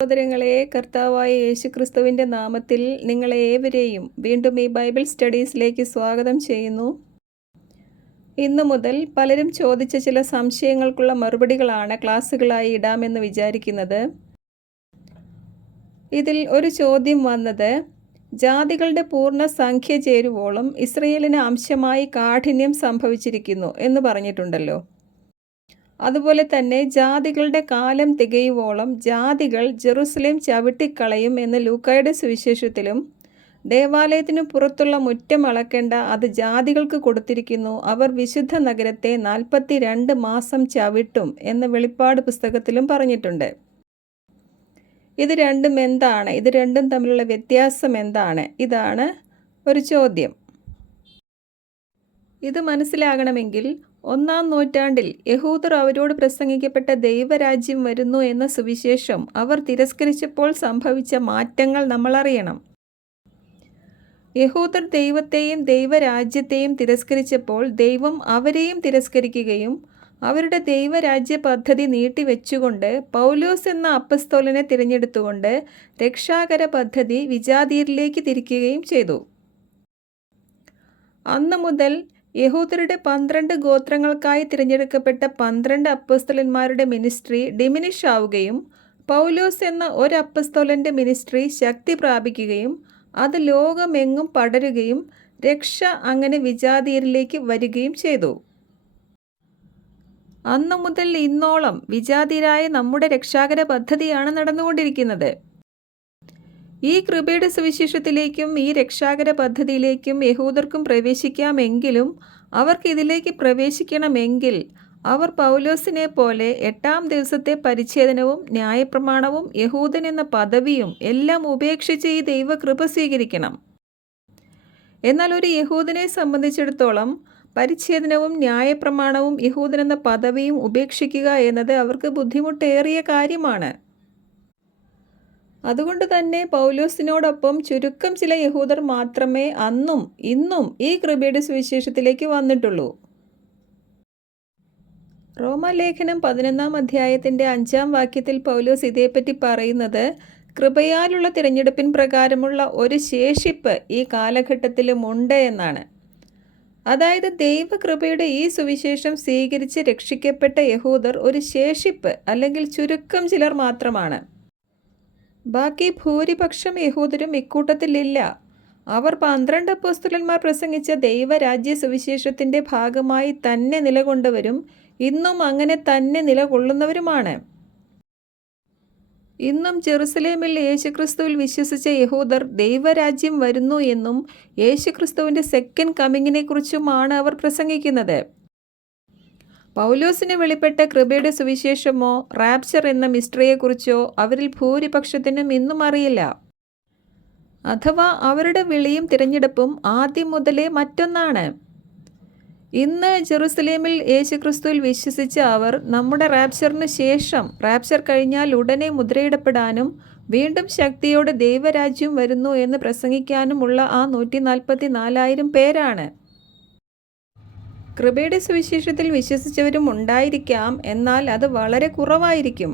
സഹോദരങ്ങളെ കർത്താവായ യേശുക്രിസ്തുവിന്റെ നാമത്തിൽ നിങ്ങളെ ഏവരെയും വീണ്ടും ഈ ബൈബിൾ സ്റ്റഡീസിലേക്ക് സ്വാഗതം ചെയ്യുന്നു. ഇന്നു മുതൽ പലരും ചോദിച്ച ചില സംശയങ്ങൾക്കുള്ള മറുപടികളാണ് ക്ലാസ്സുകളായി ഇടാമെന്ന് വിചാരിക്കുന്നത്. ഇതിൽ ഒരു ചോദ്യം വന്നത് ജാതികളുടെ പൂർണ സംഖ്യ ചേരുവോളം ഇസ്രയേലിന് അംശമായി കാഠിന്യം സംഭവിച്ചിരിക്കുന്നു എന്ന് പറഞ്ഞിട്ടുണ്ടല്ലോ. അതുപോലെ തന്നെ ജാതികളുടെ കാലം തികയുവോളം ജാതികൾ ജെറുസലേം ചവിട്ടിക്കളയും എന്ന് ലൂക്കായുടെ സുവിശേഷത്തിലും ദേവാലയത്തിനു പുറത്തുള്ള മുറ്റം അളക്കേണ്ട അത് ജാതികൾക്ക് കൊടുത്തിരിക്കുന്നു അവർ വിശുദ്ധ നഗരത്തെ നാൽപ്പത്തി രണ്ട് മാസം ചവിട്ടും എന്ന് വെളിപ്പാട് പുസ്തകത്തിലും പറഞ്ഞിട്ടുണ്ട്. ഇത് രണ്ടും എന്താണ്? ഇത് രണ്ടും തമ്മിലുള്ള വ്യത്യാസം എന്താണ്? ഇതാണ് ഒരു ചോദ്യം. ഇത് മനസ്സിലാകണമെങ്കിൽ ഒന്നാം നൂറ്റാണ്ടിൽ യഹൂദർ അവരോട് പ്രസംഗിക്കപ്പെട്ട ദൈവരാജ്യം വരുന്നു എന്ന സുവിശേഷം അവർ തിരസ്കരിച്ചപ്പോൾ സംഭവിച്ച മാറ്റങ്ങൾ നമ്മൾ അറിയണം യഹൂദർ ദൈവത്തെയും ദൈവരാജ്യത്തെയും തിരസ്കരിച്ചപ്പോൾ ദൈവം അവരെയും തിരസ്കരിക്കുകയും അവരുടെ ദൈവരാജ്യ പദ്ധതി നീട്ടിവെച്ചുകൊണ്ട് പൗലോസ് എന്ന അപ്പസ്തോലിനെ തിരഞ്ഞെടുത്തുകൊണ്ട് രക്ഷാകര പദ്ധതി വിജാതീരിലേക്ക് തിരിക്കുകയും ചെയ്തു. അന്നു മുതൽ യഹൂദരുടെ പന്ത്രണ്ട് ഗോത്രങ്ങൾക്കായി തിരഞ്ഞെടുക്കപ്പെട്ട പന്ത്രണ്ട് അപ്പസ്തലന്മാരുടെ മിനിസ്ട്രി ഡിമിനിഷ് ആവുകയും പൗലോസ് എന്ന ഒരു അപ്പസ്തോലന്റെ മിനിസ്ട്രി ശക്തി പ്രാപിക്കുകയും അത് ലോകമെങ്ങും പടരുകയും രക്ഷ അങ്ങനെ വിജാതീയരിലേക്ക് വരികയും ചെയ്തു. അന്നു മുതൽ ഇന്നോളം വിജാതീരായ നമ്മുടെ രക്ഷാകര പദ്ധതിയാണ് നടന്നുകൊണ്ടിരിക്കുന്നത്. ഈ കൃപയുടെ സുവിശേഷത്തിലേക്കും ഈ രക്ഷാകര പദ്ധതിയിലേക്കും യഹൂദർക്കും പ്രവേശിക്കാമെങ്കിലും അവർക്ക് ഇതിലേക്ക് പ്രവേശിക്കണമെങ്കിൽ അവർ പൗലോസിനെ പോലെ എട്ടാം ദിവസത്തെ പരിച്ഛേദനവും ന്യായപ്രമാണവും യഹൂദൻ എന്ന പദവിയും എല്ലാം ഉപേക്ഷിച്ച് ഈ ദൈവകൃപ സ്വീകരിക്കണം. എന്നാൽ ഒരു യഹൂദനെ സംബന്ധിച്ചിടത്തോളം പരിച്ഛേദനവും ന്യായപ്രമാണവും യഹൂദൻ എന്ന പദവിയും ഉപേക്ഷിക്കുക എന്നത് അവർക്ക് ബുദ്ധിമുട്ടേറിയ കാര്യമാണ്. അതുകൊണ്ട് തന്നെ പൗലോസിനോടൊപ്പം ചുരുക്കം ചില യഹൂദർ മാത്രമേ അന്നും ഇന്നും ഈ കൃപയുടെ സുവിശേഷത്തിലേക്ക് വന്നിട്ടുള്ളൂ. റോമലേഖനം പതിനൊന്നാം അധ്യായത്തിന്റെ അഞ്ചാം വാക്യത്തിൽ പൗലോസ് ഇതേപ്പറ്റി പറയുന്നത് കൃപയാലുള്ള തിരഞ്ഞെടുപ്പിൻ പ്രകാരമുള്ള ഒരു ശേഷിപ്പ് ഈ കാലഘട്ടത്തിലും ഉണ്ട് എന്നാണ്. അതായത് ദൈവകൃപയുടെ ഈ സുവിശേഷം സ്വീകരിച്ച് രക്ഷിക്കപ്പെട്ട യഹൂദർ ഒരു ശേഷിപ്പ് അല്ലെങ്കിൽ ചുരുക്കം ചിലർ മാത്രമാണ്. ബാക്കി ഭൂരിപക്ഷം യഹൂദരും ഇക്കൂട്ടത്തിലില്ല. അവർ പന്ത്രണ്ട് അപ്പോസ്തുലന്മാർ പ്രസംഗിച്ച ദൈവരാജ്യ സുവിശേഷത്തിന്റെ ഭാഗമായി തന്നെ നിലകൊണ്ടവരും ഇന്നും അങ്ങനെ തന്നെ നിലകൊള്ളുന്നവരുമാണ്. ഇന്നും ജെറുസലേമിൽ യേശുക്രിസ്തുവിൽ വിശ്വസിച്ച യഹൂദർ ദൈവരാജ്യം വരുന്നു എന്നും യേശുക്രിസ്തുവിന്റെ സെക്കൻഡ് കമ്മിങ്ങിനെക്കുറിച്ചുമാണ് അവർ പ്രസംഗിക്കുന്നത്. പൗലോസിന് വെളിപ്പെട്ട കൃപയുടെ സുവിശേഷമോ റാപ്ചർ എന്ന മിസ്റ്ററിയെക്കുറിച്ചോ അവരിൽ ഭൂരിപക്ഷത്തിനും ഇന്നും അറിയില്ല. അഥവാ അവരുടെ വിളിയും തിരഞ്ഞെടുപ്പും ആദ്യം മുതലേ മറ്റൊന്നാണ്. ഇന്ന് ജെറുസലേമിൽ യേശുക്രിസ്തുവിൽ വിശ്വസിച്ച അവർ നമ്മുടെ റാപ്ചറിന് ശേഷം റാപ്ചർ കഴിഞ്ഞാൽ ഉടനെ മുദ്രയിടപ്പെടാനും വീണ്ടും ശക്തിയോടെ ദൈവരാജ്യം വരുന്നു എന്ന് പ്രസംഗിക്കാനുമുള്ള ആ നൂറ്റി നാൽപ്പത്തി നാലായിരം പേരാണ്. കൃപയുടെ സുവിശേഷത്തിൽ വിശ്വസിച്ചവരും ഉണ്ടായിരിക്കാം. എന്നാൽ അത് വളരെ കുറവായിരിക്കും.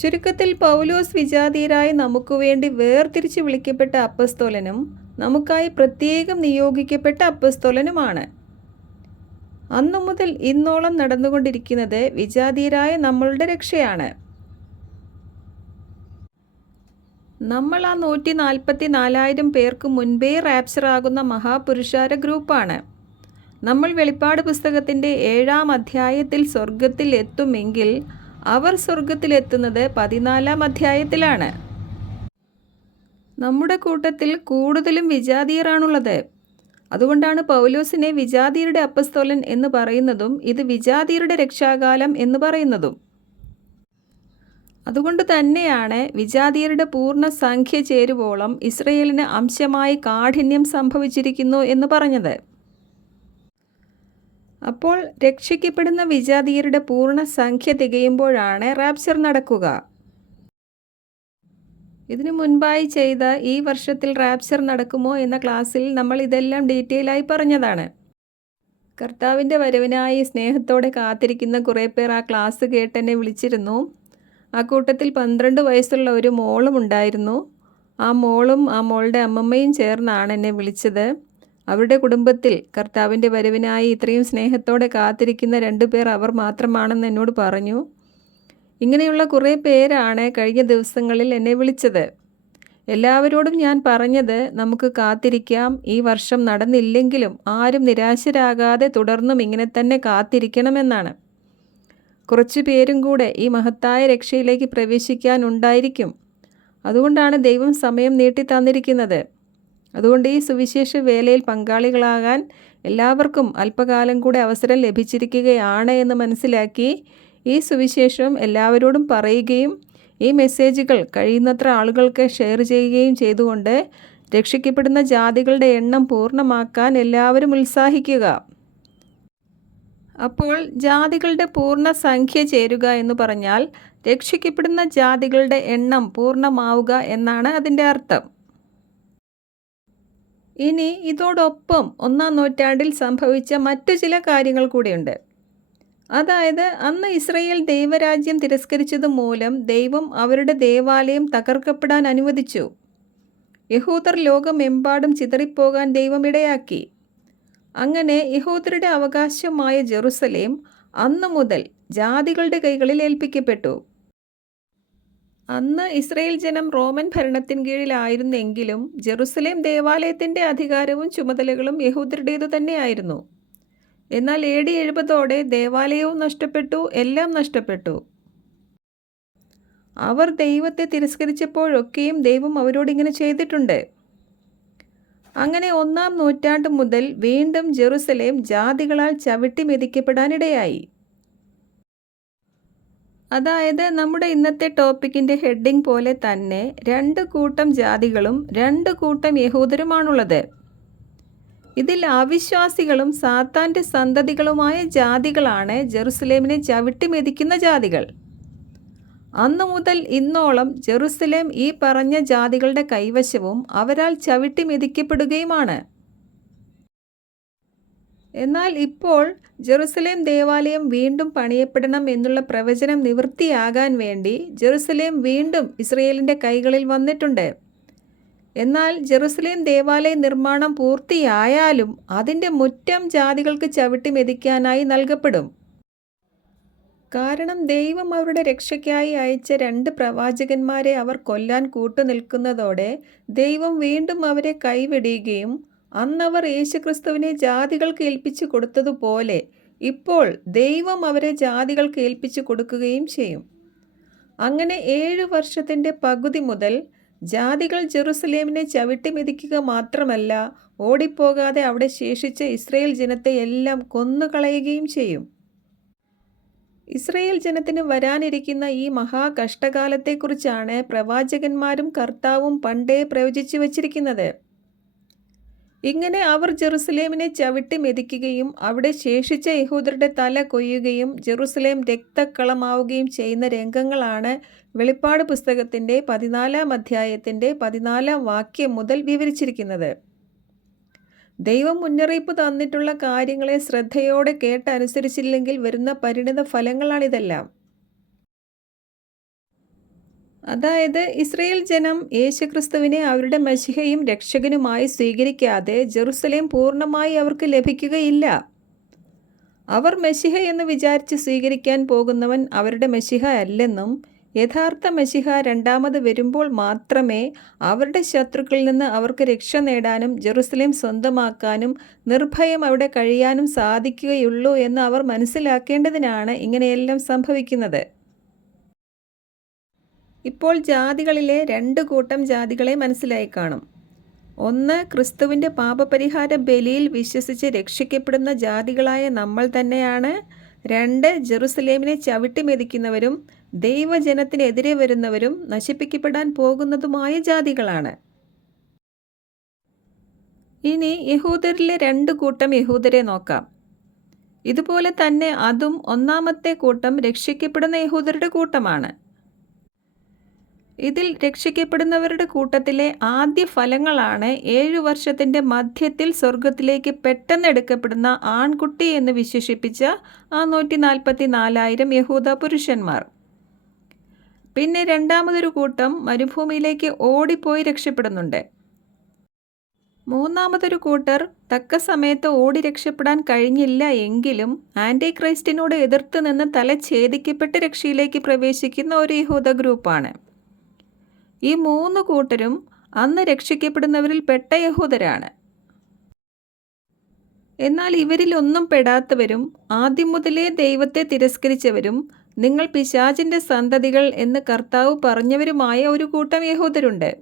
ചുരുക്കത്തിൽ പൗലോസ് വിജാതീരായി നമുക്ക് വേണ്ടി വേർതിരിച്ച് വിളിക്കപ്പെട്ട അപ്പസ്തോലനും നമുക്കായി പ്രത്യേകം നിയോഗിക്കപ്പെട്ട അപ്പസ്തോലനുമാണ്. അന്നു മുതൽ ഇന്നോളം നടന്നുകൊണ്ടിരിക്കുന്നത് വിജാതീരായ നമ്മളുടെ രക്ഷയാണ്. നമ്മൾ ആ നൂറ്റി നാൽപ്പത്തി നാലായിരം പേർക്ക് മുൻപേ റാപ്ചറാകുന്ന മഹാപുരുഷാര ഗ്രൂപ്പാണ്. നമ്മൾ വെളിപ്പാട് പുസ്തകത്തിന്റെ ഏഴാം അധ്യായത്തിൽ സ്വർഗത്തിൽ എത്തുമെങ്കിൽ അവർ സ്വർഗത്തിലെത്തുന്നത് പതിനാലാം അധ്യായത്തിലാണ്. നമ്മുടെ കൂട്ടത്തിൽ കൂടുതലും വിജാതീയറാണുള്ളത് അതുകൊണ്ടാണ് പൗലോസിനെ വിജാതീയരുടെ അപ്പസ്തോലൻ എന്ന് പറയുന്നതും ഇത് വിജാതീയരുടെ രക്ഷാകാലം എന്ന് പറയുന്നതും. അതുകൊണ്ട് തന്നെയാണ് വിജാതീയരുടെ പൂർണ സംഖ്യ ചേരുവോളം ഇസ്രയേലിന് അംശമായി കാഠിന്യം സംഭവിച്ചിരിക്കുന്നു എന്ന് പറഞ്ഞത്. അപ്പോൾ രക്ഷിക്കപ്പെടുന്ന വിജാതീയരുടെ പൂർണ സംഖ്യ തികയുമ്പോഴാണ് റാപ്ചർ നടക്കുക. ഇതിനു മുൻപായി ചെയ്ത ഈ വർഷത്തിൽ റാപ്ചർ നടക്കുമോ എന്ന ക്ലാസ്സിൽ നമ്മൾ ഇതെല്ലാം ഡീറ്റെയിൽ ആയി പറഞ്ഞതാണ്. കർത്താവിന്റെ വരവിനായി സ്നേഹത്തോടെ കാത്തിരിക്കുന്ന കുറേ പേർ ആ ക്ലാസ് കേട്ടെന്നെ വിളിച്ചിരുന്നു. ആ കൂട്ടത്തിൽ പന്ത്രണ്ട് വയസ്സുള്ള ഒരു മോളും ഉണ്ടായിരുന്നു. ആ മോളും ആ മോളുടെ അമ്മമ്മയും ചേർന്നാണ് എന്നെ വിളിച്ചത്. അവരുടെ കുടുംബത്തിൽ കർത്താവിന്റെ വരവിനായി ഇത്രയും സ്നേഹത്തോടെ കാത്തിരിക്കുന്ന രണ്ടു പേർ അവർ മാത്രമാണെന്ന് എന്നോട് പറഞ്ഞു. ഇങ്ങനെയുള്ള കുറേ പേരാണ് കഴിഞ്ഞ ദിവസങ്ങളിൽ എന്നെ വിളിച്ചത്. എല്ലാവരോടും ഞാൻ പറഞ്ഞത് നമുക്ക് കാത്തിരിക്കാം ഈ വർഷം നടന്നില്ലെങ്കിലും ആരും നിരാശരാകാതെ തുടർന്നും ഇങ്ങനെ തന്നെ കാത്തിരിക്കണമെന്നാണ്. കുറച്ചു പേരും കൂടെ ഈ മഹത്തായ രക്ഷയിലേക്ക് പ്രവേശിക്കാനുണ്ടായിരിക്കും അതുകൊണ്ടാണ് ദൈവം സമയം നീട്ടി തന്നിരിക്കുന്നത്. അതുകൊണ്ട് ഈ സുവിശേഷ വേലയിൽ പങ്കാളികളാകാൻ എല്ലാവർക്കും അല്പകാലം കൂടെ അവസരം ലഭിച്ചിരിക്കുകയാണ് എന്ന് മനസ്സിലാക്കി ഈ സുവിശേഷം എല്ലാവരോടും പറയുകയും ഈ മെസ്സേജുകൾ കഴിയുന്നത്ര ആളുകൾക്ക് ഷെയർ ചെയ്യുകയും ചെയ്തുകൊണ്ട് രക്ഷിക്കപ്പെടുന്ന ജാതികളുടെ എണ്ണം പൂർണമാക്കാൻ എല്ലാവരും ഉത്സാഹിക്കുക. അപ്പോൾ ജാതികളുടെ പൂർണ സംഖ്യ ചേരുക എന്ന് പറഞ്ഞാൽ രക്ഷിക്കപ്പെടുന്ന ജാതികളുടെ എണ്ണം പൂർണമാവുക എന്നാണ് അതിന്റെ അർത്ഥം. ഇനി ഇതോടൊപ്പം ഒന്നാം നൂറ്റാണ്ടിൽ സംഭവിച്ച മറ്റു ചില കാര്യങ്ങൾ കൂടിയുണ്ട്. അതായത് അന്ന് ഇസ്രയേൽ ദൈവരാജ്യം തിരസ്കരിച്ചത് മൂലം ദൈവം അവരുടെ ദേവാലയം തകർക്കപ്പെടാൻ അനുവദിച്ചു. യഹൂദർ ലോകമെമ്പാടും ചിതറിപ്പോകാൻ ദൈവം ഇടയാക്കി. അങ്ങനെ യഹൂദരുടെ അവകാശമായ ജെറുസലേം അന്നു മുതൽ ജാതികളുടെ കൈകളിൽ ഏൽപ്പിക്കപ്പെട്ടു. അന്ന് ഇസ്രയേൽ ജനം റോമൻ ഭരണത്തിൻ കീഴിലായിരുന്നെങ്കിലും ജെറുസലേം ദേവാലയത്തിന്റെ അധികാരവും ചുമതലകളും യഹൂദരുടേതു തന്നെയായിരുന്നു. എന്നാൽ എ ഡി എഴുപതോടെ ദേവാലയവും നഷ്ടപ്പെട്ടു എല്ലാം നഷ്ടപ്പെട്ടു. അവർ ദൈവത്തെ തിരസ്കരിച്ചപ്പോഴൊക്കെയും ദൈവം അവരോടിങ്ങനെ ചെയ്തിട്ടുണ്ട്. അങ്ങനെ ഒന്നാം നൂറ്റാണ്ട് മുതൽ വീണ്ടും ജെറുസലേം ജാതികളാൽ ചവിട്ടി മെതിക്കപ്പെടാനിടയായി. അതായത് നമ്മുടെ ഇന്നത്തെ ടോപ്പിക്കിന്റെ ഹെഡിങ് പോലെ തന്നെ രണ്ട് കൂട്ടം ജാതികളും രണ്ട് കൂട്ടം യഹൂദരുമാണുള്ളത്. ഇതിൽ അവിശ്വാസികളും സാത്താന്റെ സന്തതികളുമായ ജാതികളാണ് ജെറുസലേമിനെ ചവിട്ടിമെതിക്കുന്ന ജാതികൾ. അന്നു മുതൽ ഇന്നോളം ജെറുസലേം ഈ പറഞ്ഞ ജാതികളുടെ കൈവശവും അവരാൽ ചവിട്ടി മെതിക്കപ്പെടുകയുമാണ് എന്നാൽ ഇപ്പോൾ ജെറുസലേം ദേവാലയം വീണ്ടും പണിയപ്പെടണം എന്നുള്ള പ്രവചനം നിവൃത്തിയാകാൻ വേണ്ടി ജെറുസലേം വീണ്ടും ഇസ്രയേലിന്റെ കൈകളിൽ വന്നിട്ടുണ്ട്. എന്നാൽ ജെറുസലേം ദേവാലയ നിർമ്മാണം പൂർത്തിയായാലും അതിന്റെ മുറ്റം ജാതികൾക്ക് ചവിട്ടി മെതിക്കാനായി നൽകപ്പെടും. കാരണം ദൈവം അവരുടെ രക്ഷയ്ക്കായി അയച്ച രണ്ട് പ്രവാചകന്മാരെ അവർ കൊല്ലാൻ കൂട്ടുനിൽക്കുന്നതോടെ ദൈവം വീണ്ടും അവരെ കൈവിടുകയും അന്നവർ യേശുക്രിസ്തുവിനെ ജാതികൾക്ക് ഏൽപ്പിച്ചു കൊടുത്തതുപോലെ ഇപ്പോൾ ദൈവം അവരെ ജാതികൾക്ക് ഏൽപ്പിച്ചു കൊടുക്കുകയും ചെയ്യും. അങ്ങനെ ഏഴു വർഷത്തിന്റെ പകുതി മുതൽ ജാതികൾ ജെറുസലേമിനെ ചവിട്ടി മെതിക്കുക മാത്രമല്ല ഓടിപ്പോകാതെ അവിടെ ശേഷിച്ച ഇസ്രയേൽ ജനത്തെ എല്ലാം കൊന്നുകളയുകയും ചെയ്യും. ഇസ്രയേൽ ജനത്തിന് വരാനിരിക്കുന്ന ഈ മഹാകഷ്ടകാലത്തെക്കുറിച്ചാണ് പ്രവാചകന്മാരും കർത്താവും പണ്ടേ പ്രവചിച്ചു വച്ചിരിക്കുന്നത്. ഇങ്ങനെ അവർ ജെറുസലേമിനെ ചവിട്ടി മെതിക്കുകയും അവിടെ ശേഷിച്ച യഹൂദരുടെ തല കൊയ്യുകയും ജെറുസലേം രക്തക്കളമാവുകയും ചെയ്യുന്ന രംഗങ്ങളാണ് വെളിപ്പാട് പുസ്തകത്തിന്റെ പതിനാലാം അധ്യായത്തിന്റെ പതിനാലാം വാക്യം മുതൽ വിവരിച്ചിരിക്കുന്നത്. ദൈവം മുന്നറിയിപ്പ് തന്നിട്ടുള്ള കാര്യങ്ങളെ ശ്രദ്ധയോടെ കേട്ടനുസരിച്ചില്ലെങ്കിൽ വരുന്ന പരിണിത ഫലങ്ങളാണിതെല്ലാം. അതായത് ഇസ്രയേൽ ജനം യേശുക്രിസ്തുവിനെ അവരുടെ മഷിഹയും രക്ഷകനുമായി സ്വീകരിക്കാതെ ജെറുസലേം പൂർണമായി അവർക്ക് ലഭിക്കുകയില്ല. അവർ മഷിഹ എന്ന് വിചാരിച്ച് സ്വീകരിക്കാൻ പോകുന്നവൻ അവരുടെ മഷിഹ അല്ലെന്നും യഥാർത്ഥ മഷിഹ രണ്ടാമത് വരുമ്പോൾ മാത്രമേ അവരുടെ ശത്രുക്കളിൽ നിന്ന് അവർക്ക് രക്ഷ നേടാനും ജെറുസലേം സ്വന്തമാക്കാനും നിർഭയം അവിടെ കഴിയാനും സാധിക്കുകയുള്ളൂ എന്ന് അവർ മനസ്സിലാക്കേണ്ടതിനാണ് ഇങ്ങനെയെല്ലാം സംഭവിക്കുന്നത്. ഇപ്പോൾ ജാതികളിലെ രണ്ട് കൂട്ടം ജാതികളെ മനസ്സിലായി കാണും. ഒന്ന് ക്രിസ്തുവിന്റെ പാപപരിഹാര ബലിയിൽ വിശ്വസിച്ച് രക്ഷിക്കപ്പെടുന്ന ജാതികളായ നമ്മൾ തന്നെയാണ്. രണ്ട് ജെറുസലേമിനെ ചവിട്ടി മെതിക്കുന്നവരും ദൈവജനത്തിനെതിരെ വരുന്നവരും നശിപ്പിക്കപ്പെടാൻ പോകുന്നതുമായ ജാതികളാണ്. ഇനി യഹൂദരിലെ രണ്ട് കൂട്ടം യഹൂദരെ നോക്കാം. ഇതുപോലെ തന്നെ അതും ഒന്നാമത്തെ കൂട്ടം രക്ഷിക്കപ്പെടുന്ന യഹൂദരുടെ കൂട്ടമാണ്. ഇതിൽ രക്ഷിക്കപ്പെടുന്നവരുടെ കൂട്ടത്തിലെ ആദ്യ ഫലങ്ങളാണ് ഏഴു വർഷത്തിന്റെ മധ്യത്തിൽ സ്വർഗത്തിലേക്ക് പെട്ടെന്ന് എടുക്കപ്പെടുന്ന ആൺകുട്ടി എന്ന് വിശേഷിപ്പിച്ച ആ നൂറ്റി നാൽപ്പത്തി നാലായിരം യഹൂദ പുരുഷന്മാർ. പിന്നെ രണ്ടാമതൊരു കൂട്ടം മരുഭൂമിയിലേക്ക് ഓടിപ്പോയി രക്ഷപ്പെടുന്നുണ്ട്. മൂന്നാമതൊരു കൂട്ടർ തക്ക സമയത്ത് ഓടി രക്ഷപ്പെടാൻ കഴിഞ്ഞില്ല എങ്കിലും ആന്റി ക്രൈസ്റ്റിനോട് എതിർത്ത് നിന്ന് തല ഛേദിക്കപ്പെട്ട് രക്ഷയിലേക്ക് പ്രവേശിക്കുന്ന ഒരു യഹൂദ ഗ്രൂപ്പാണ്. ഈ മൂന്ന് കൂട്ടരും അന്ന് രക്ഷിക്കപ്പെടുന്നവരിൽ പെട്ട യഹൂദരാണ്. എന്നാൽ ഇവരിലൊന്നും പെടാത്തവരും ആദ്യം മുതലേ ദൈവത്തെ തിരസ്കരിച്ചവരും നിങ്ങൾ പിശാചിന്റെ സന്തതികൾ എന്ന് കർത്താവ് പറഞ്ഞവരുമായ ഒരു കൂട്ടം യഹൂദരുണ്ട്.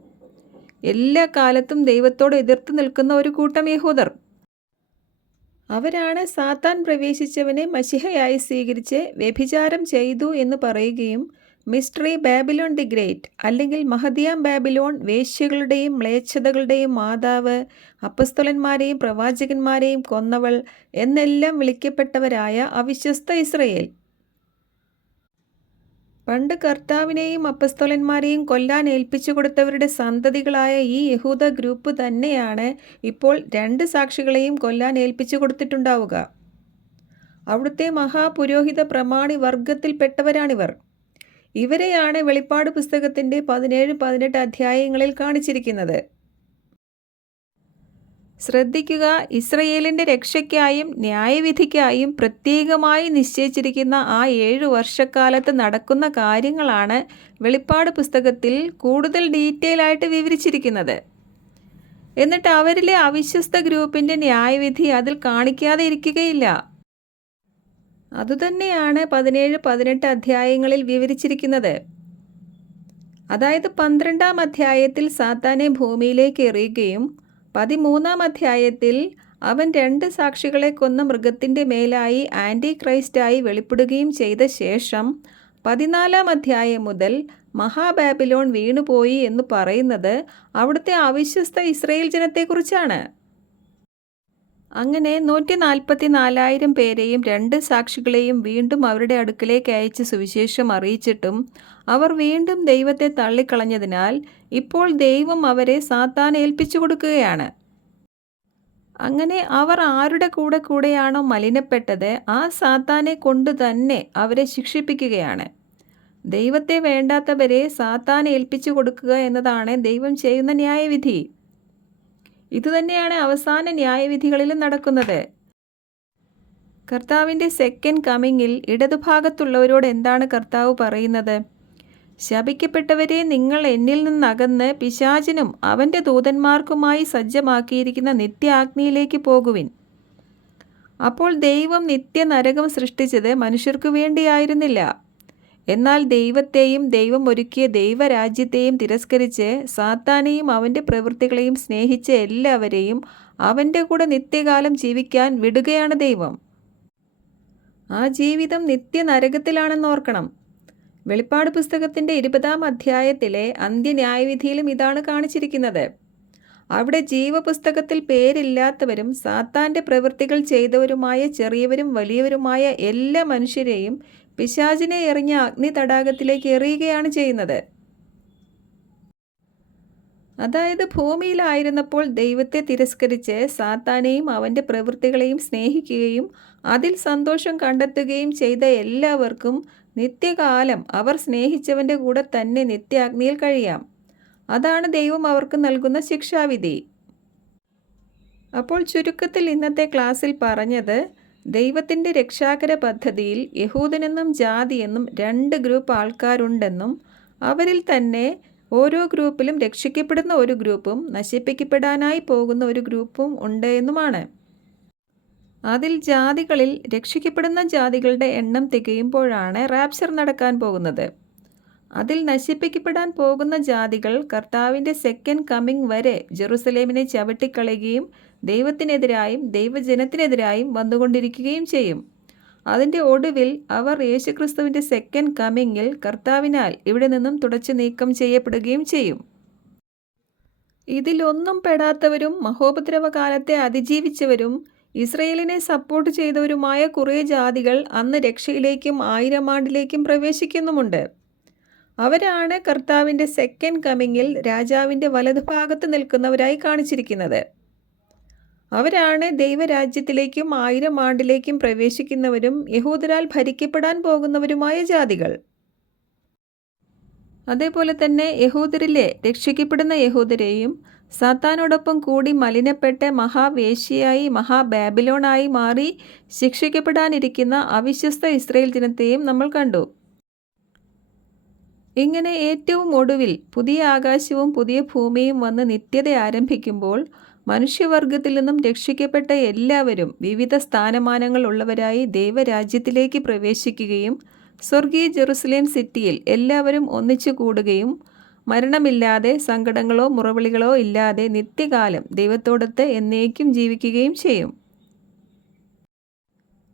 എല്ലാ കാലത്തും ദൈവത്തോട് എതിർത്ത് നിൽക്കുന്ന ഒരു കൂട്ടം യഹൂദർ. അവരാണ് സാത്താൻ പ്രവേശിച്ചവനെ മഷിഹയായി സ്വീകരിച്ച് വ്യഭിചാരം ചെയ്തു എന്ന് പറയുകയും മിസ്റ്ററി ബാബിലോൺ ദി ഗ്രേറ്റ് അല്ലെങ്കിൽ മഹദിയാം ബാബിലോൺ വേശ്യകളുടെയും മ്ലേച്ഛതകളുടെയും മാതാവ് അപ്പസ്തലന്മാരെയും പ്രവാചകന്മാരെയും കൊന്നവൾ എന്നെല്ലാം വിളിക്കപ്പെട്ടവരായ അവിശ്വസ്ത ഇസ്രയേൽ. പണ്ട് കർത്താവിനെയും അപ്പസ്തോലന്മാരെയും കൊല്ലാൻ ഏൽപ്പിച്ചു കൊടുത്തവരുടെ സന്തതികളായ ഈ യഹൂദ ഗ്രൂപ്പ് തന്നെയാണ് ഇപ്പോൾ രണ്ട് സാക്ഷികളെയും കൊല്ലാൻ ഏൽപ്പിച്ചു കൊടുത്തിട്ടുണ്ടാവുക. അവിടുത്തെ മഹാപുരോഹിത പ്രമാണി വർഗത്തിൽപ്പെട്ടവരാണിവർ ഇവരെയാണ് വെളിപ്പാട് പുസ്തകത്തിന്റെ പതിനേഴ് പതിനെട്ട് അധ്യായങ്ങളിൽ കാണിച്ചിരിക്കുന്നത്. ശ്രദ്ധിക്കുക ഇസ്രയേലിന്റെ രക്ഷയ്ക്കായും ന്യായവിധിക്കായും പ്രത്യേകമായി നിശ്ചയിച്ചിരിക്കുന്ന ആ ഏഴ് വർഷക്കാലത്ത് നടക്കുന്ന കാര്യങ്ങളാണ് വെളിപ്പാട് പുസ്തകത്തിൽ കൂടുതൽ ഡീറ്റെയിൽ ആയിട്ട് വിവരിച്ചിരിക്കുന്നത്. എന്നിട്ട് അവരിലെ അവിശ്വസ്ത ഗ്രൂപ്പിന്റെ ന്യായവിധി അതിൽ കാണിക്കാതെ ഇരിക്കുകയില്ല. അതുതന്നെയാണ് പതിനേഴ് പതിനെട്ട് അധ്യായങ്ങളിൽ വിവരിച്ചിരിക്കുന്നത്. അതായത് പന്ത്രണ്ടാം അധ്യായത്തിൽ സാത്താനെ ഭൂമിയിലേക്ക് എറിയുകയും പതിമൂന്നാം അധ്യായത്തിൽ അവൻ രണ്ട് സാക്ഷികളെ കൊന്ന മൃഗത്തിന്റെ മേലായി ആന്റി ക്രൈസ്റ്റായി വെളിപ്പെടുകയും ചെയ്ത ശേഷം പതിനാലാം അധ്യായം മുതൽ മഹാബാബിലോൺ വീണുപോയി എന്ന് പറയുന്നത് അവിടുത്തെ അവിശ്വസ്ത ഇസ്രയേൽ ജനത്തെക്കുറിച്ചാണ്. അങ്ങനെ നൂറ്റി നാൽപ്പത്തി നാലായിരം പേരെയും രണ്ട് സാക്ഷികളെയും വീണ്ടും അവരുടെ അടുക്കലേക്ക് അയച്ച് സുവിശേഷം അറിയിച്ചിട്ടും അവർ വീണ്ടും ദൈവത്തെ തള്ളിക്കളഞ്ഞതിനാൽ ഇപ്പോൾ ദൈവം അവരെ സാത്താൻ ഏൽപ്പിച്ചു കൊടുക്കുകയാണ്. അങ്ങനെ അവർ ആരുടെ കൂടെ കൂടെയാണോ മലിനപ്പെട്ടത് ആ സാത്താനെ കൊണ്ട് തന്നെ അവരെ ശിക്ഷിപ്പിക്കുകയാണ്. ദൈവത്തെ വേണ്ടാത്തവരെ സാത്താൻ ഏൽപ്പിച്ചു കൊടുക്കുക എന്നതാണ് ദൈവം ചെയ്യുന്ന ന്യായവിധി. ഇതുതന്നെയാണ് അവസാന ന്യായവിധികളിലും നടക്കുന്നത്. കർത്താവിന്റെ സെക്കൻഡ് കമ്മിങ്ങിൽ ഇടതുഭാഗത്തുള്ളവരോട് എന്താണ് കർത്താവ് പറയുന്നത്? ശപിക്കപ്പെട്ടവരെ നിങ്ങൾ എന്നിൽ നിന്നകന്ന് പിശാചിനും അവന്റെ ദൂതന്മാർക്കുമായി സജ്ജമാക്കിയിരിക്കുന്ന നിത്യാഗ്നിയിലേക്ക് പോകുവിൻ. അപ്പോൾ ദൈവം നിത്യനരകം സൃഷ്ടിച്ചത് മനുഷ്യർക്കു വേണ്ടിയായിരുന്നില്ല. എന്നാൽ ദൈവത്തെയും ദൈവം ഒരുക്കിയ ദൈവരാജ്യത്തെയും തിരസ്കരിച്ച് സാത്താനെയും അവന്റെ പ്രവൃത്തികളെയും സ്നേഹിച്ച എല്ലാവരെയും അവന്റെ കൂടെ നിത്യകാലം ജീവിക്കാൻ വിടുകയാണ് ദൈവം. ആ ജീവിതം നിത്യ നിത്യനരകത്തിലാണെന്ന് ഓർക്കണം വെളിപ്പാട് പുസ്തകത്തിന്റെ ഇരുപതാം അധ്യായത്തിലെ അന്ത്യന്യായവിധിയിലും ഇതാണ് കാണിച്ചിരിക്കുന്നത്. അവിടെ ജീവപുസ്തകത്തിൽ പേരില്ലാത്തവരും സാത്താന്റെ പ്രവൃത്തികൾ ചെയ്തവരുമായ ചെറിയവരും വലിയവരുമായ എല്ലാ മനുഷ്യരെയും പിശാചിനെ എറിഞ്ഞ അഗ്നി തടാകത്തിലേക്ക് എറിയുകയാണ് ചെയ്യുന്നത്. അതായത് ഭൂമിയിലായിരുന്നപ്പോൾ ദൈവത്തെ തിരസ്കരിച്ച് സാത്താനെയും അവന്റെ പ്രവൃത്തികളെയും സ്നേഹിക്കുകയും അതിൽ സന്തോഷം കണ്ടെത്തുകയും ചെയ്ത എല്ലാവർക്കും നിത്യകാലം അവർ സ്നേഹിച്ചവന്റെ കൂടെ തന്നെ നിത്യാഗ്നിയിൽ കഴിയാം. അതാണ് ദൈവം അവർക്ക് നൽകുന്ന ശിക്ഷാവിധി. അപ്പോൾ ചുരുക്കത്തിൽ ഇന്നത്തെ ക്ലാസ്സിൽ പറഞ്ഞത് ദൈവത്തിന്റെ രക്ഷാകര പദ്ധതിയിൽ യഹൂദനെന്നും ജാതിയെന്നും രണ്ട് ഗ്രൂപ്പ് ആൾക്കാരുണ്ടെന്നും അവരിൽ തന്നെ ഓരോ ഗ്രൂപ്പിലും രക്ഷിക്കപ്പെടുന്ന ഒരു ഗ്രൂപ്പും നശിപ്പിക്കപ്പെടാനായി പോകുന്ന ഒരു ഗ്രൂപ്പും ഉണ്ട് എന്നുമാണ്. അതിൽ ജാതികളിൽ രക്ഷിക്കപ്പെടുന്ന ജാതികളുടെ എണ്ണം തികയുമ്പോഴാണ് റാപ്ചർ നടക്കാൻ പോകുന്നത്. അതിൽ നശിപ്പിക്കപ്പെടാൻ പോകുന്ന ജാതികൾ കർത്താവിന്റെ സെക്കൻഡ് കമ്മിങ് വരെ ജെറുസലേമിനെ ചവിട്ടിക്കളയുകയും ദൈവത്തിനെതിരായും ദൈവജനത്തിനെതിരായും വന്നുകൊണ്ടിരിക്കുകയും ചെയ്യും. അതിന്റെ ഒടുവിൽ അവർ യേശുക്രിസ്തുവിന്റെ സെക്കൻഡ് കമ്മിങ്ങിൽ കർത്താവിനാൽ ഇവിടെ നിന്നും തുടച്ചു നീക്കം ചെയ്യപ്പെടുകയും ചെയ്യും. ഇതിലൊന്നും പെടാത്തവരും മഹോപദ്രവകാലത്തെ അതിജീവിച്ചവരും ഇസ്രയേലിനെ സപ്പോർട്ട് ചെയ്തവരുമായ കുറേ ജാതികൾ അന്ന് രക്ഷയിലേക്കും ആയിരം ആണ്ടിലേക്കും പ്രവേശിക്കുന്നുമുണ്ട്. അവരാണ് കർത്താവിന്റെ സെക്കൻഡ് കമ്മിങ്ങിൽ രാജാവിന്റെ വലതുഭാഗത്ത് നിൽക്കുന്നവരായി കാണിച്ചിരിക്കുന്നത്. അവരാണ് ദൈവരാജ്യത്തിലേക്കും ആയിരം ആണ്ടിലേക്കും പ്രവേശിക്കുന്നവരും യഹൂദരാൽ ഭരിക്കപ്പെടാൻ പോകുന്നവരുമായ ജാതികൾ. അതേപോലെ തന്നെ യഹൂദരിലെ രക്ഷിക്കപ്പെടുന്ന യഹൂദരെയും സാത്താനോടൊപ്പം കൂടി മലിനപ്പെട്ട മഹാവേശിയായി മഹാബാബിലോണായി മാറി ശിക്ഷിക്കപ്പെടാനിരിക്കുന്ന അവിശ്വസ്ത ഇസ്രയേൽ ജനത്തെയും നമ്മൾ കണ്ടു. ഇങ്ങനെ ഏറ്റവും ഒടുവിൽ പുതിയ ആകാശവും പുതിയ ഭൂമിയും വന്ന് നിത്യത ആരംഭിക്കുമ്പോൾ മനുഷ്യവർഗത്തിൽ നിന്നും രക്ഷിക്കപ്പെട്ട എല്ലാവരും വിവിധ സ്ഥാനമാനങ്ങൾ ഉള്ളവരായി ദൈവരാജ്യത്തിലേക്ക് പ്രവേശിക്കുകയും സ്വർഗീയ ജെറുസലേം സിറ്റിയിൽ എല്ലാവരും ഒന്നിച്ചു കൂടുകയും മരണമില്ലാതെ സങ്കടങ്ങളോ മുറവിളികളോ ഇല്ലാതെ നിത്യകാലം ദൈവത്തോടൊത്ത് എന്നേക്കും ജീവിക്കുകയും ചെയ്യും.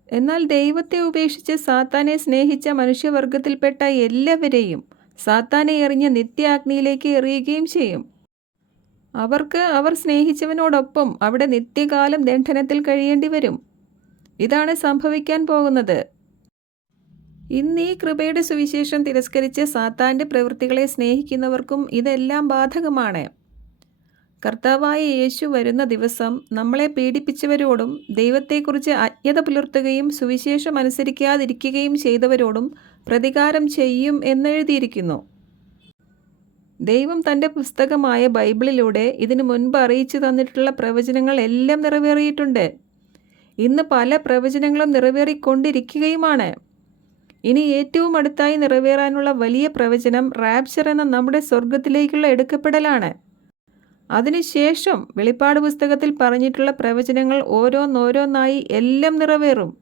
എന്നാൽ ദൈവത്തെ ഉപേക്ഷിച്ച് സാത്താനെ സ്നേഹിച്ച മനുഷ്യവർഗത്തിൽപ്പെട്ട എല്ലാവരെയും സാത്താനെ എറിഞ്ഞ നിത്യാഗ്നിയിലേക്ക് എറിയുകയും ചെയ്യും. അവർക്ക് അവർ സ്നേഹിച്ചവനോടൊപ്പം അവിടെ നിത്യകാലം ദണ്ഡനത്തിൽ കഴിയേണ്ടി വരും. ഇതാണ് സംഭവിക്കാൻ പോകുന്നത്. ഇന്ന് ഈ കൃപയുടെ സുവിശേഷം തിരസ്കരിച്ച് സാത്താന്റെ പ്രവൃത്തികളെ സ്നേഹിക്കുന്നവർക്കും ഇതെല്ലാം ബാധകമാണ്. കർത്താവായ യേശു വരുന്ന ദിവസം നമ്മളെ പീഡിപ്പിച്ചവരോടും ദൈവത്തെക്കുറിച്ച് അജ്ഞത പുലർത്തുകയും സുവിശേഷം അനുസരിക്കാതിരിക്കുകയും ചെയ്തവരോടും പ്രതികാരം ചെയ്യും എന്നെഴുതിയിരിക്കുന്നു. ദൈവം തന്റെ പുസ്തകമായ ബൈബിളിലൂടെ ഇതിനു മുൻപ് അറിയിച്ചു തന്നിട്ടുള്ള പ്രവചനങ്ങൾ എല്ലാം നിറവേറിയിട്ടുണ്ട്. ഇന്ന് പല പ്രവചനങ്ങളും നിറവേറിക്കൊണ്ടിരിക്കുകയുമാണ്. ഇനി ഏറ്റവും അടുത്തായി നിറവേറാനുള്ള വലിയ പ്രവചനം റാപ്ചർ എന്ന നമ്മുടെ സ്വർഗത്തിലേക്കുള്ള എടുക്കപ്പെടലാണ്. അതിനുശേഷം വെളിപ്പാട് പുസ്തകത്തിൽ പറഞ്ഞിട്ടുള്ള പ്രവചനങ്ങൾ ഓരോന്നോരോന്നായി എല്ലാം നിറവേറും.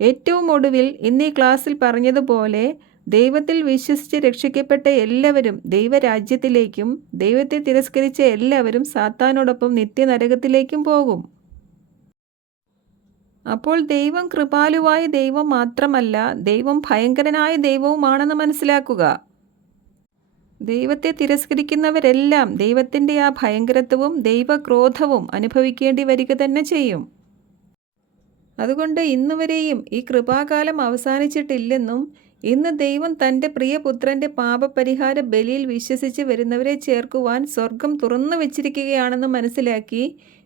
ഏറ്റവും ഒടുവിൽ ഇന്നീ ക്ലാസ്സിൽ പറഞ്ഞതുപോലെ ദൈവത്തിൽ വിശ്വസിച്ച് രക്ഷിക്കപ്പെട്ട എല്ലാവരും ദൈവരാജ്യത്തിലേക്കും ദൈവത്തെ തിരസ്കരിച്ച എല്ലാവരും സാത്താനോടൊപ്പം നിത്യനരകത്തിലേക്കും പോകും. അപ്പോൾ ദൈവം കൃപാലുവായ ദൈവം മാത്രമല്ല ദൈവം ഭയങ്കരനായ ദൈവവുമാണെന്ന് മനസ്സിലാക്കുക. ദൈവത്തെ തിരസ്കരിക്കുന്നവരെല്ലാം ദൈവത്തിന്റെ ആ ഭയങ്കരത്വവും ദൈവക്രോധവും അനുഭവിക്കേണ്ടി വരിക തന്നെ ചെയ്യും. അതുകൊണ്ട് ഇന്നുവരെയും ഈ കൃപാകാലം അവസാനിച്ചിട്ടില്ലെന്നും ഇന്ന് ദൈവം തന്റെ പ്രിയപുത്രന്റെ പാപപരിഹാര ബലിയിൽ വിശ്വസിച്ച് വരുന്നവരെ ചേർക്കുവാൻ സ്വർഗം തുറന്നു വച്ചിരിക്കുകയാണെന്ന് മനസ്സിലാക്കി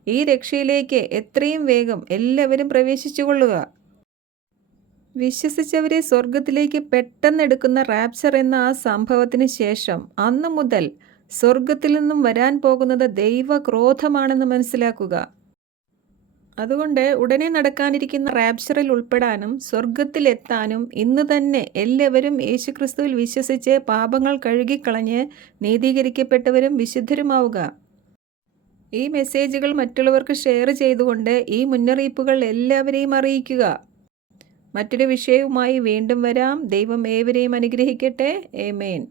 ഈ രക്ഷയിലേക്ക് എത്രയും വേഗം എല്ലാവരും പ്രവേശിച്ചുകൊള്ളുക. വിശ്വസിച്ചവരെ സ്വർഗത്തിലേക്ക് പെട്ടെന്നെടുക്കുന്ന റാപ്ചർ എന്ന ആ സംഭവത്തിന് ശേഷം അന്നു മുതൽ സ്വർഗത്തിൽ നിന്നും വരാൻ പോകുന്നത് ദൈവക്രോധമാണെന്ന് മനസ്സിലാക്കുക. അതുകൊണ്ട് ഉടനെ നടക്കാനിരിക്കുന്ന റാപ്ചറിൽ ഉൾപ്പെടാനും സ്വർഗത്തിലെത്താനും ഇന്ന് തന്നെ എല്ലാവരും യേശുക്രിസ്തുവിൽ വിശ്വസിച്ച് പാപങ്ങൾ കഴുകിക്കളഞ്ഞ് നീതീകരിക്കപ്പെട്ടവരും വിശുദ്ധരുമാവുക. ഈ മെസ്സേജുകൾ മറ്റുള്ളവർക്ക് ഷെയർ ചെയ്തുകൊണ്ട് ഈ മുന്നറിയിപ്പുകൾ എല്ലാവരെയും അറിയിക്കുക. മറ്റൊരു വിഷയവുമായി വീണ്ടും വരാം. ദൈവം ഏവരെയും അനുഗ്രഹിക്കട്ടെ. ഏമേൻ